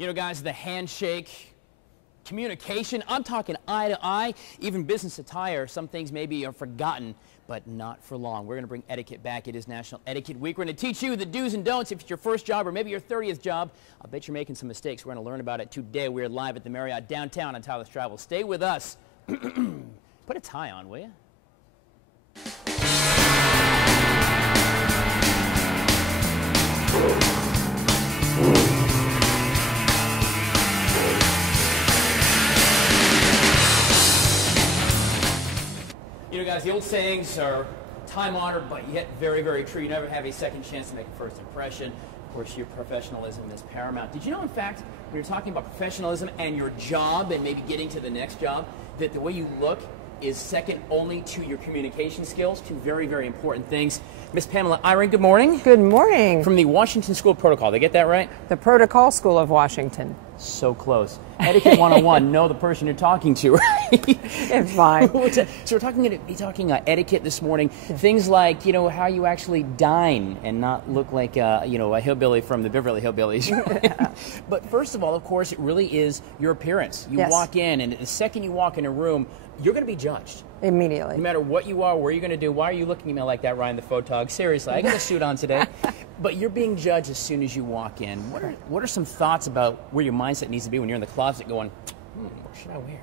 You know, guys, the handshake, communication, I'm talking eye to eye, even business attire. Some things maybe are forgotten, but not for long. We're going to bring etiquette back. It is National Etiquette Week. We're going to teach you the do's and don'ts if it's your first job or maybe your 30th job. I'll bet you're making some mistakes. We're going to learn about it today. We're live at the Marriott downtown on Tyler's Travel. Stay with us. Put a tie on, will you? You know, guys, the old sayings are time-honored, but yet very, very true. You never have a second chance to make a first impression. Of course, your professionalism is paramount. Did you know, in fact, when you're talking about professionalism and your job and maybe getting to the next job, that the way you look is second only to your communication skills? Two very, very important things. Miss Pamela Eyring, good morning. Good morning. From the Washington School of Protocol. Did I get that right? The Protocol School of Washington. So close. Etiquette 101, know the person you're talking to, right? It's fine. So we're talking etiquette this morning. Things like, you know, how you actually dine and not look like, you know, a hillbilly from the Beverly Hillbillies. Right? But first of all, of course, it really is your appearance. You walk in, and the second you walk in a room, you're going to be judged. Immediately. No matter what you are, where you're going to do, why are you looking at me like that, Ryan the photog? Seriously, I got a suit on today. But you're being judged as soon as you walk in. What are some thoughts about where your mindset needs to be when you're in the closet going, what should I wear?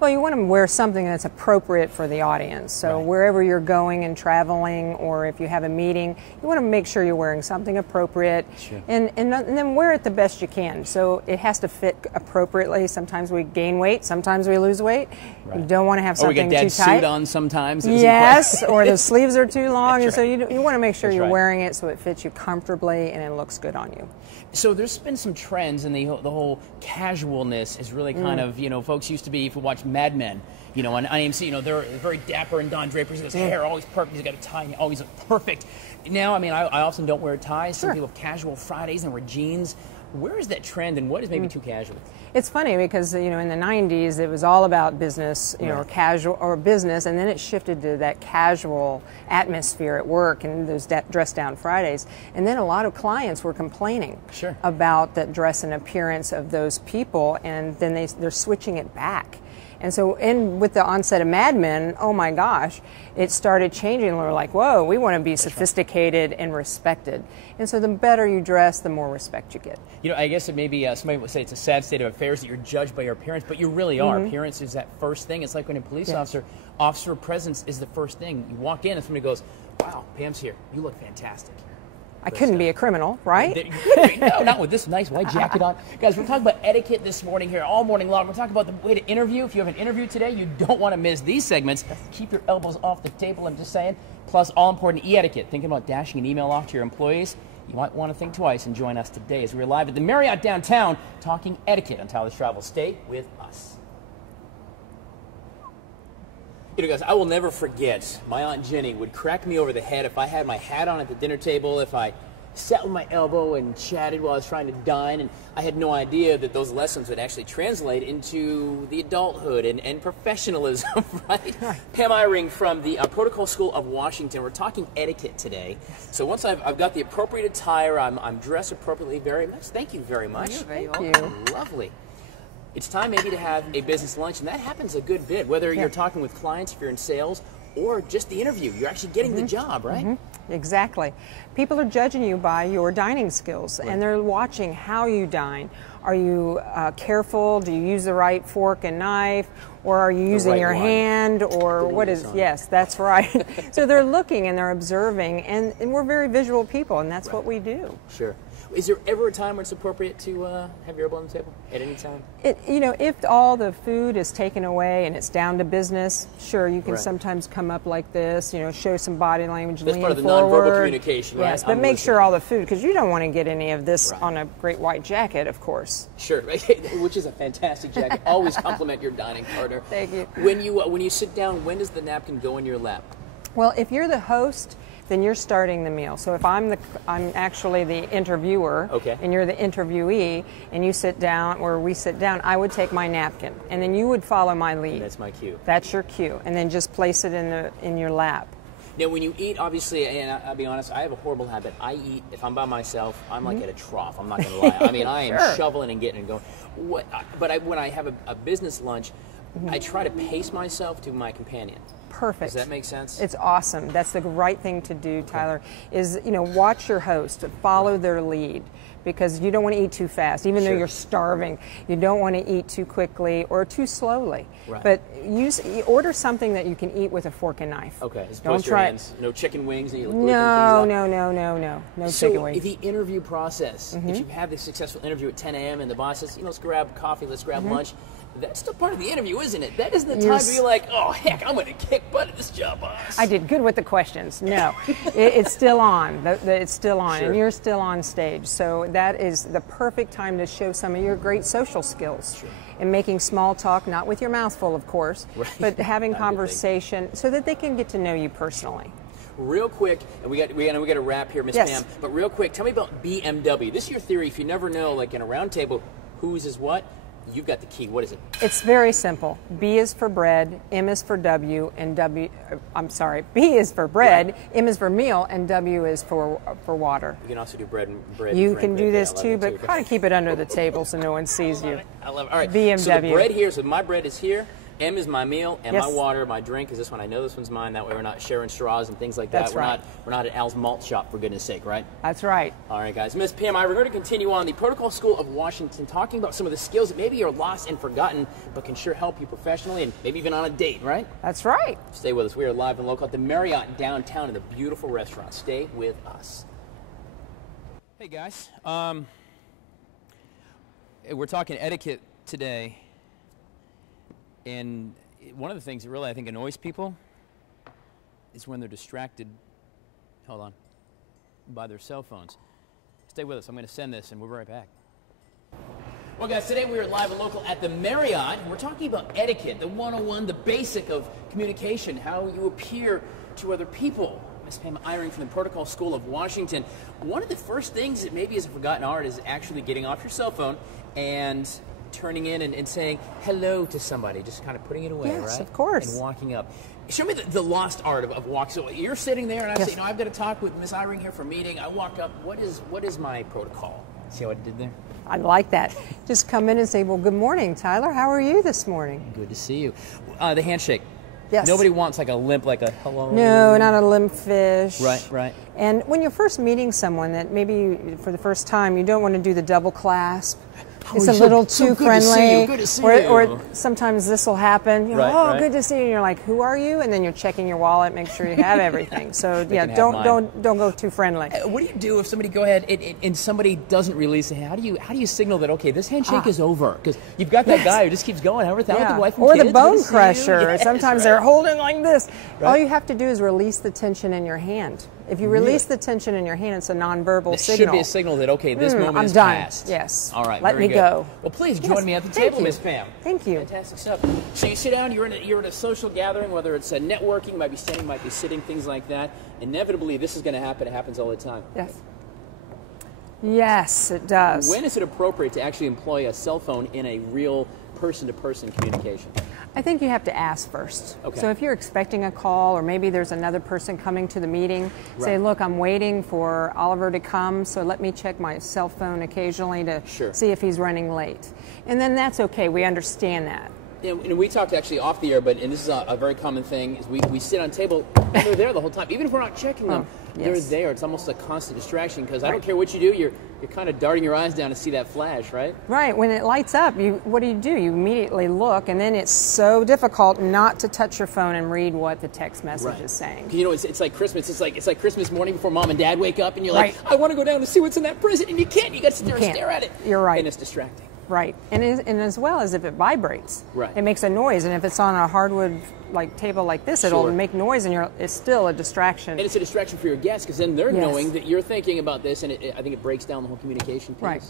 Well, you want to wear something that's appropriate for the audience. So wherever you're going and traveling, or if you have a meeting, you want to make sure you're wearing something appropriate. Sure. And then wear it the best you can. So it has to fit appropriately. Sometimes we gain weight, sometimes we lose weight. You don't want to have something too tight. Or we get that suit on sometimes. Yes, or the sleeves are too long. And so you want to make sure you're wearing it so it fits you comfortably and it looks good on you. So there's been some trends, and the whole casualness is really kind of, you know, folks used to be, if you watch Mad Men, you know, on AMC, you know, they're very dapper, and Don Draper's his hair always perfect, he's got a tie, and he always look perfect. Now, I mean, I often don't wear ties. Some people have casual Fridays and wear jeans. Where is that trend, and what is maybe too casual? It's funny because, you know, in the 90s it was all about business, you know, or casual or business, and then it shifted to that casual atmosphere at work and those dress down Fridays. And then a lot of clients were complaining about that dress and appearance of those people, and then they're switching it back. And so with the onset of Mad Men, oh my gosh, it started changing. And we were like, whoa, we want to be sophisticated and respected. And so the better you dress, the more respect you get. You know, I guess it may be, somebody would say it's a sad state of affairs that you're judged by your appearance, but you really are. Appearance is that first thing. It's like when a police officer presence is the first thing. You walk in and somebody goes, wow, Pam's here. You look fantastic. I couldn't be a criminal, right? No, not with this nice white jacket on. Guys, we're talking about etiquette this morning here, all morning long. We're talking about the way to interview. If you have an interview today, you don't want to miss these segments. Keep your elbows off the table, I'm just saying. Plus, all-important e-etiquette. Thinking about dashing an email off to your employees? You might want to think twice and join us today as we're live at the Marriott downtown talking etiquette on Tyler's Travel. Stay with us. You know, guys, I will never forget, my Aunt Jenny would crack me over the head if I had my hat on at the dinner table, if I sat with my elbow and chatted while I was trying to dine, and I had no idea that those lessons would actually translate into the adulthood and professionalism, right? Pam Eyring from the Protocol School of Washington. We're talking etiquette today. So once I've got the appropriate attire, I'm dressed appropriately, very much. Thank you very much. You're very welcome. Lovely. It's time maybe to have a business lunch, and that happens a good bit, whether you're talking with clients, if you're in sales, or just the interview. You're actually getting the job, right? Exactly. People are judging you by your dining skills, and they're watching how you dine. Are you careful? Do you use the right fork and knife? Or are you using your hand? Or what is, yes, that's right. So they're looking and they're observing, and we're very visual people, and that's what we do. Sure. Is there ever a time when it's appropriate to have your elbow on the table? At any time? You know, if all the food is taken away and it's down to business, sure, you can sometimes come up like this, you know, show some body language, that's lean part of the forward. nonverbal communication, right? Yes, but make sure all the food, because you don't want to get any of this on a great white jacket, of course. Sure, which is a fantastic jacket. Always compliment your dining partner. Thank you. When you sit down, when does the napkin go in your lap? Well, if you're the host, then you're starting the meal. So if I'm actually the interviewer, and you're the interviewee, and you sit down, or we sit down, I would take my napkin, and then you would follow my lead. And that's my cue. That's your cue, and then just place it in your lap. Now, when you eat, obviously, and I'll be honest, I have a horrible habit. I eat, if I'm by myself, I'm like at a trough. I'm not going to lie. I mean, I am shoveling and getting and going. When I have a business lunch, I try to pace myself to my companion. Perfect. Does that make sense? It's awesome. That's the right thing to do, Tyler, is, watch your host, follow their lead, because you don't want to eat too fast, even though you're starving. You don't want to eat too quickly or too slowly. Right. But order something that you can eat with a fork and knife. Okay. Don't try hands. No chicken wings. No So chicken wings. The interview process, if you have this successful interview at 10 a.m. and the boss says, let's grab coffee, let's grab lunch, that's still part of the interview, isn't it? That isn't the time where you're like, oh, heck, I'm going to kick butt at this job, boss. I did good with the questions. No, it's still on. It's still on, and you're still on stage. So that is the perfect time to show some of your great social skills. And making small talk, not with your mouth full, of course, but having conversation so that they can get to know you personally. Real quick, and we got to wrap here, Miss Pam, but real quick, tell me about BMW. This is your theory. If you never know, like in a round table, whose is what, you've got the key. What is it? It's very simple. B is for bread, M is for W, and B is for bread, M is for meal, and W is for water. You can also do bread. You can do this too, but try to keep it under the table so no one sees you. I love it. All right. BMW. So the bread here, so my bread is here. M is my meal, and my water, my drink is this one. I know this one's mine. That way we're not sharing straws and things like that. That's right. We're not at Al's Malt Shop, for goodness sake, right? That's right. All right, guys. Miss Pam, we're going to continue on the Protocol School of Washington, talking about some of the skills that maybe are lost and forgotten, but can sure help you professionally and maybe even on a date, right? That's right. Stay with us. We are live and local at the Marriott downtown in the beautiful restaurant. Stay with us. Hey, guys. We're talking etiquette today, and one of the things that really, I think, annoys people is when they're distracted, by their cell phones. Stay with us. I'm going to send this, and we'll be right back. Well, guys, today we are live and local at the Marriott, and we're talking about etiquette, the 101, the basic of communication, how you appear to other people. Miss Pam Eyring from the Protocol School of Washington. One of the first things that maybe is a forgotten art is actually getting off your cell phone and turning in and saying hello to somebody, just kind of putting it away, right? Yes, of course. And walking up. Show me the lost art of walking. So you're sitting there, and I say, I've got to talk with Miss Eyring here for a meeting. I walk up. What is my protocol? See how I did there? I like that. Just come in and say, well, good morning, Tyler. How are you this morning? Good to see you. The handshake. Yes. Nobody wants like a limp, like a hello. No, not a limp fish. Right. And when you're first meeting someone that maybe for the first time, you don't want to do the double clasp. It's a little too friendly. Good to see you. Or sometimes this will happen. You know, good to see you. And you're like, who are you? And then you're checking your wallet, make sure you have everything. So don't go too friendly. What do you do if somebody go ahead and somebody doesn't release a hand? How do you signal that this handshake is over? Because you've got that guy who just keeps going with the wife and or kids. the bone crusher. Sometimes they're holding like this. Right. All you have to do is release the tension in your hand. If you release the tension in your hand, it's a nonverbal signal. It should be a signal that, this moment is done. past. Yes. All right, Let me go. Well, please join me at the table, Miss Pam. Thank you. Fantastic stuff. So you sit down, you're in a social gathering, whether it's networking, you might be standing, might be sitting, things like that. Inevitably, this is going to happen. It happens all the time. Yes. Yes, it does. When is it appropriate to actually employ a cell phone in a real person-to-person communication? I think you have to ask first. Okay. So if you're expecting a call, or maybe there's another person coming to the meeting, say, look, I'm waiting for Oliver to come, so let me check my cell phone occasionally to see if he's running late. And then that's okay. We understand that. And we talked actually off the air, and this is a very common thing, is we sit on table, and they're there the whole time. Even if we're not checking them, they're there. It's almost a constant distraction, because I don't care what you do, you're kind of darting your eyes down to see that flash, right? Right. When it lights up, what do? You immediately look, and then it's so difficult not to touch your phone and read what the text message is saying. You know, it's like Christmas. It's like Christmas morning before Mom and Dad wake up, and you're like, I want to go down to see what's in that present, and you can't. You got to sit there and stare at it. You're right. And it's distracting. Right, and as well as if it vibrates, it makes a noise, and if it's on a hardwood table like this, it'll make noise, and it's still a distraction. And it's a distraction for your guests, because then they're knowing that you're thinking about this, and I think it breaks down the whole communication piece. Right.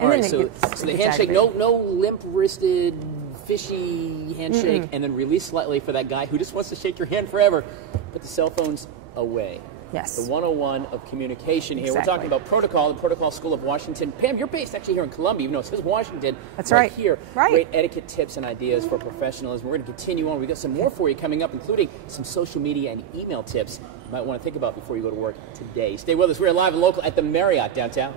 All right, so the handshake, no limp-wristed, fishy handshake, and then release slightly for that guy who just wants to shake your hand forever. Put the cell phones away. Yes. The 101 of communication here. Exactly. We're talking about protocol, the Protocol School of Washington. Pam, you're based actually here in Columbia, even though it says Washington. That's right. Here. Right. Great etiquette tips and ideas for professionalism. We're going to continue on. We've got some more for you coming up, including some social media and email tips you might want to think about before you go to work today. Stay with us. We're live and local at the Marriott downtown.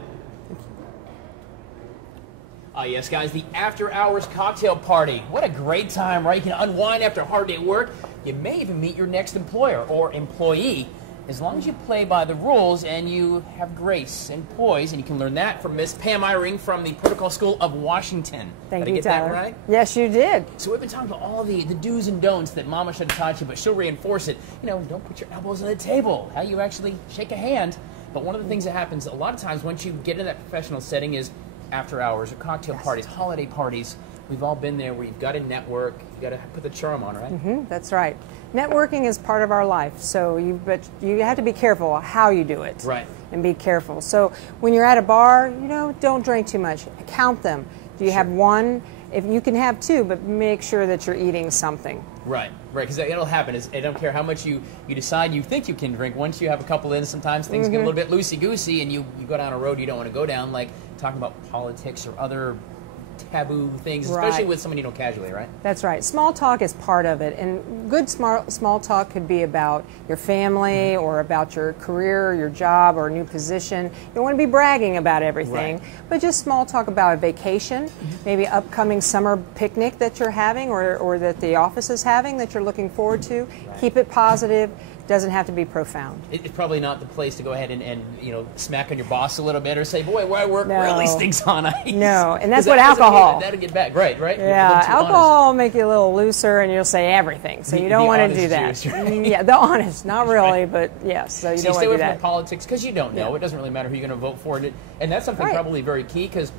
Yes, guys, the after-hours cocktail party. What a great time, right? You can unwind after a hard day at work. You may even meet your next employer or employee, as long as you play by the rules and you have grace and poise, and you can learn that from Miss Pam Eyring from the Protocol School of Washington. Thank Did I you, get Tyler. that right? Yes, you did. So we've been talking about all the do's and don'ts that Mama should have taught you, but she'll reinforce it. You know, don't put your elbows on the table, how you actually shake a hand. But one of the things that happens a lot of times once you get into that professional setting is after hours or cocktail parties, holiday parties. We've all been there where you've got to network, you've got to put the charm on, right? That's right. Networking is part of our life, so but you have to be careful how you do it. Right. And be careful. So when you're at a bar, don't drink too much. Count them. Do you have one? If you can have two, but make sure that you're eating something. Right, because it'll happen. I don't care how much you decide you think you can drink. Once you have a couple in, sometimes things get a little bit loosey-goosey, and you go down a road you don't want to go down, like talking about politics or other taboo things, especially with someone you know casually, right? That's right. Small talk is part of it, and good small talk could be about your family or about your career, your job, or a new position. You don't want to be bragging about everything, but just small talk about a vacation, maybe upcoming summer picnic that you're having or that the office is having that you're looking forward to. Keep it positive. Doesn't have to be profound. It's probably not the place to go ahead and smack on your boss a little bit or say, boy, where I work really stinks on ice. No, and that's what alcohol. That'll get back, right? Yeah, alcohol will make you a little looser and you'll say everything. So you don't want to do that. Juice, right? Yeah, the honest, not really, but yes. So you don't want to do that. Stay away from politics because you don't know. It doesn't really matter who you're going to vote for. And that's something probably very key because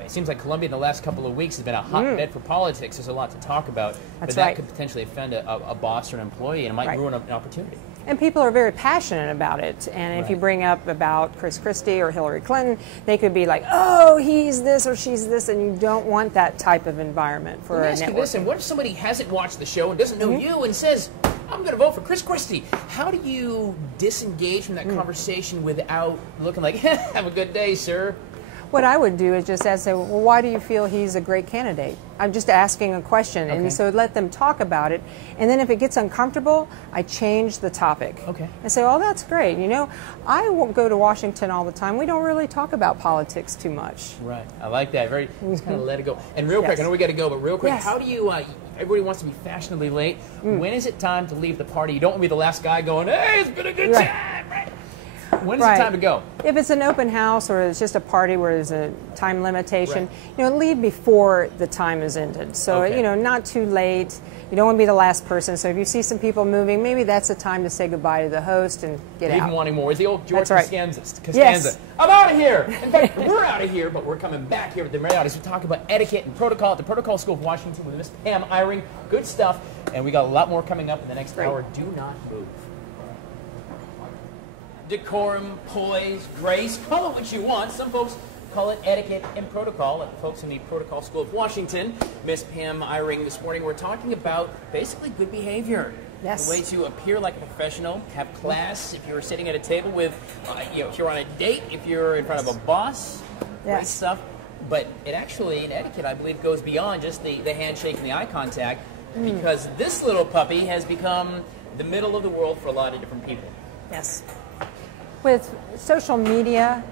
it seems like Columbia in the last couple of weeks has been a hotbed for politics. There's a lot to talk about. But that could potentially offend a boss or an employee and it might ruin an opportunity. And people are very passionate about it. And if you bring up about Chris Christie or Hillary Clinton, they could be like, oh, he's this or she's this, and you don't want that type of environment for a network. Let me ask you this, and what if somebody hasn't watched the show and doesn't know you and says, I'm going to vote for Chris Christie? How do you disengage from that conversation without looking like, have a good day, sir? What I would do is just say, well, why do you feel he's a great candidate? I'm just asking a question, and so let them talk about it. And then if it gets uncomfortable, I change the topic. And say, oh, that's great. I won't go to Washington all the time. We don't really talk about politics too much. Right. I like that. Just kind of let it go. And real quick, I know we got to go, but real quick, how do you, everybody wants to be fashionably late. When is it time to leave the party? You don't want to be the last guy going, hey, it's been a good time, right? When's the time to go? If it's an open house or it's just a party where there's a time limitation, leave before the time is ended. So, not too late. You don't want to be the last person. So if you see some people moving, maybe that's the time to say goodbye to the host and get out. Even wanting more. It's the old George Costanza. Yes. I'm out of here. In fact, we're out of here, but we're coming back here at the Marriott as we talk about etiquette and protocol at the Protocol School of Washington with Miss Pam Eyring. Good stuff. And we got a lot more coming up in the next hour. Do not move. Decorum, poise, grace, call it what you want. Some folks call it etiquette and protocol. Like folks in the Protocol School of Washington, Miss Pam Eyring this morning, we're talking about basically good behavior. Yes. The way to appear like a professional, have class if you're sitting at a table with, if you're on a date, if you're in front of a boss, great stuff. But it actually, in etiquette, I believe, goes beyond just the handshake and the eye contact because this little puppy has become the middle of the world for a lot of different people. Yes. With social media,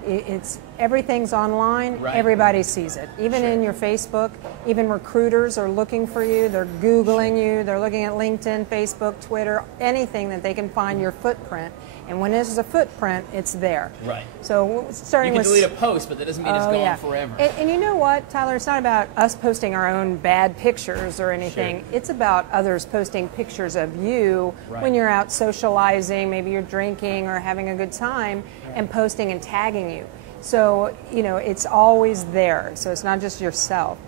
everything's online. Everybody sees it. Even in your Facebook, even recruiters are looking for you. They're Googling you. They're looking at LinkedIn, Facebook, Twitter, anything that they can find your footprint. And when there's a footprint, it's there. Right. So starting with... You can delete a post, but that doesn't mean it's gone forever. And you know what, Tyler? It's not about us posting our own bad pictures or anything. It's about others posting pictures of you when you're out socializing, maybe you're drinking or having a good time, and posting and tagging you. So, it's always there. So it's not just yourself.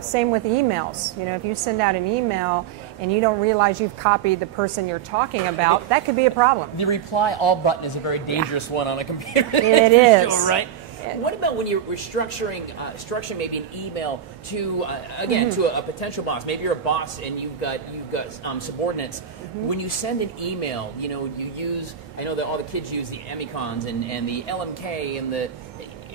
Same with emails. If you send out an email and you don't realize you've copied the person you're talking about, that could be a problem. The reply all button is a very dangerous one on a computer. It is. Sure, right? What about when you're structuring maybe an email to again to a potential boss? Maybe you're a boss and you've got subordinates. When you send an email, you use, I know that all the kids use the Emicons and the LMK and the.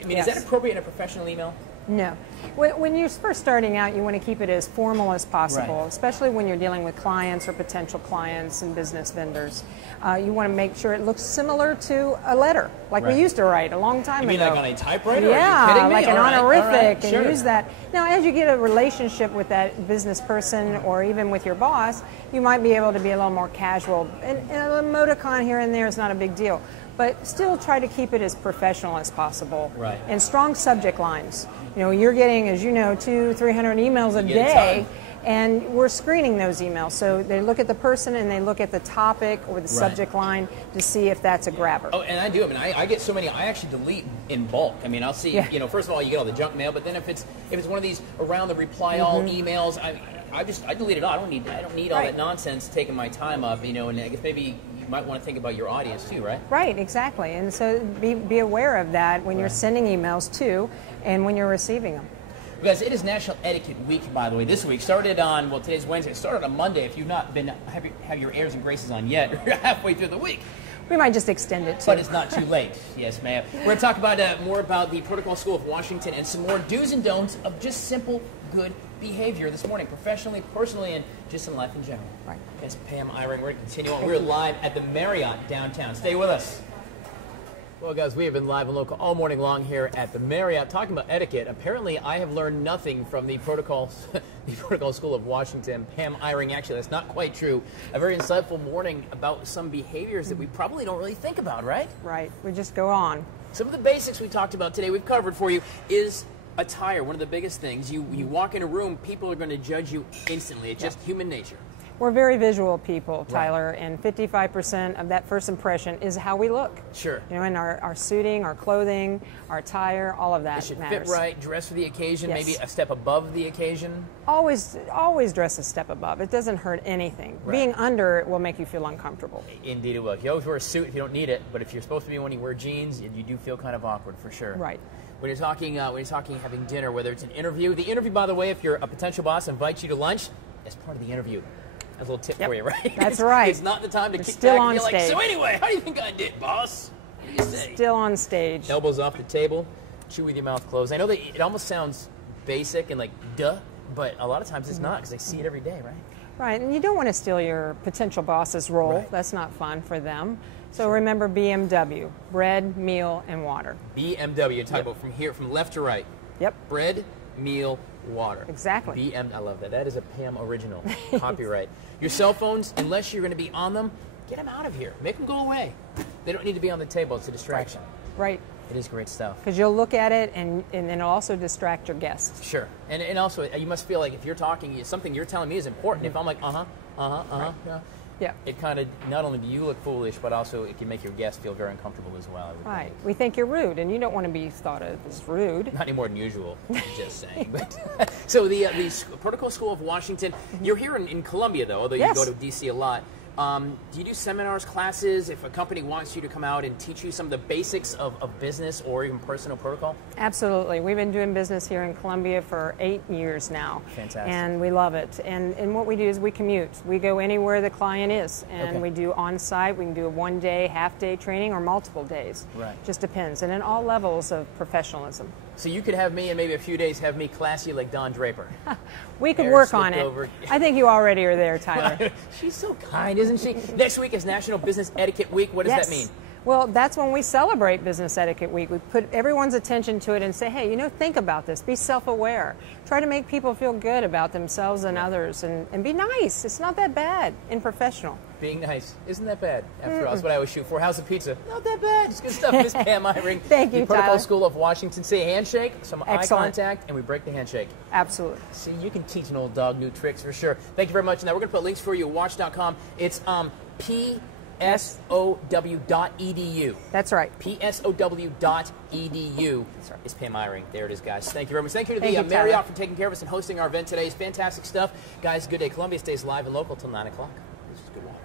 I mean, is that appropriate in a professional email? No. When you're first starting out, you want to keep it as formal as possible, especially when you're dealing with clients or potential clients and business vendors. You want to make sure it looks similar to a letter, like we used to write a long time ago. You mean like on a typewriter? Yeah, Are you kidding me? like an honorific, and sure. use that. Now, as you get a relationship with that business person or even with your boss, you might be able to be a little more casual. And an emoticon here and there is not a big deal. But still try to keep it as professional as possible. Right. And strong subject lines. You're getting, as you know, 200-300 emails a day, and we're screening those emails. So they look at the person and they look at the topic or the subject line to see if that's a grabber. Oh, and I do. I mean, I get so many. I actually delete in bulk. I mean, I'll see. First of all, you get all the junk mail, but then if it's one of these around the reply all emails, I delete it all. I don't need all that nonsense taking my time up. And I guess maybe you might want to think about your audience too, right? Right, exactly. And so be aware of that when you're sending emails too, and when you're receiving them. Guys, it is National Etiquette Week, by the way. This week started on, well, today's Wednesday. It started on Monday. If you've not been have your airs and graces on yet, you're halfway through the week. We might just extend it too. But it's not too late. Yes, ma'am. We're going to talk about more about the Protocol School of Washington and some more do's and don'ts of just simple good behavior this morning, professionally, personally, and just in life in general. Right. Yes, Pam Eyring. We're going to continue on. We're live at the Marriott downtown. Stay with us. Well, guys, we have been live and local all morning long here at the Marriott talking about etiquette. Apparently, I have learned nothing from the Protocol School of Washington. Pam Eyring, actually, that's not quite true. A very insightful morning about some behaviors that we probably don't really think about, right? Right. We just go on. Some of the basics we talked about today, we've covered for you, is attire. One of the biggest things. You walk in a room, people are going to judge you instantly. It's just human nature. We're very visual people, Tyler, and 55% of that first impression is how we look. Sure. In our suiting, our clothing, our attire, all of that It should matters. fit right, dress for the occasion, Yes. maybe a step above the occasion. Always dress a step above. It doesn't hurt anything. Right. Being under it will make you feel uncomfortable. Indeed it will. You always wear a suit if you don't need it, but if you're supposed to be one, you wear jeans, you do feel kind of awkward for sure. Right. When you're talking having dinner, whether it's an interview. The interview, by the way, if you're a potential boss invites you to lunch, as part of the interview. That's a little tip for you, right? That's right. It's not the time to kick still back on and be like, stage. so anyway, how do you think I did, boss? What do you say? Still on stage. Elbows off the table, chew with your mouth closed. I know that it almost sounds basic and like, duh, but a lot of times it's not because they see it every day, right? Right, and you don't want to steal your potential boss's role. Right. That's not fun for them. So remember BMW, bread, meal, and water. BMW, talk about from left to right. Yep. Bread, meal, water. Exactly. I love that. That is a Pam original. Copyright. Your cell phones, unless you're going to be on them, get them out of here. Make them go away. They don't need to be on the table. It's a distraction. Right. It is great stuff. Because you'll look at it and it'll also distract your guests. Sure. And also, you must feel like if you're talking, something you're telling me is important. If I'm like, Yeah. it kind of, not only do you look foolish, but also it can make your guests feel very uncomfortable as well. Right. We think you're rude, and you don't want to be thought of as rude. Not any more than usual, just saying. But, so the Protocol School of Washington, you're here in Columbia, though, although you go to D.C. a lot. Do you do seminars, classes, if a company wants you to come out and teach you some of the basics of business or even personal protocol? Absolutely. We've been doing business here in Columbia for 8 years now. Fantastic. And we love it. And what we do is we commute. We go anywhere the client is. And we do on-site. We can do a one-day, half-day training or multiple days. Right. Just depends. And in all levels of professionalism. So you could have me in maybe a few days have me class you like Don Draper. We could Hair work on slicked it. over. I think you already are there, Tyler. She's so kind, isn't she? Next week is National Business Etiquette Week. What does that mean? Well, that's when we celebrate Business Etiquette Week. We put everyone's attention to it and say, hey, think about this. Be self-aware. Try to make people feel good about themselves and others. And be nice. It's not that bad and professional. Being nice isn't that bad. After all, that's what I always shoot for. How's the pizza? Not that bad. It's good stuff. Miss Pam Eyring. Thank you, the Protocol Tyler. School of Washington. Say handshake, some Excellent. eye contact, and we break the handshake. Absolutely. See, you can teach an old dog new tricks for sure. Thank you very much. Now we're going to put links for you at watch.com. It's psow.edu. That's right. psow.edu. That's right. It's Pam Eyring. There it is, guys. Thank you very much. Thank you to Thank the you, Marriott Tyler. for taking care of us and hosting our event today. It's fantastic stuff. Guys, good day. Columbia stays live and local till 9 o'clock. This is good water.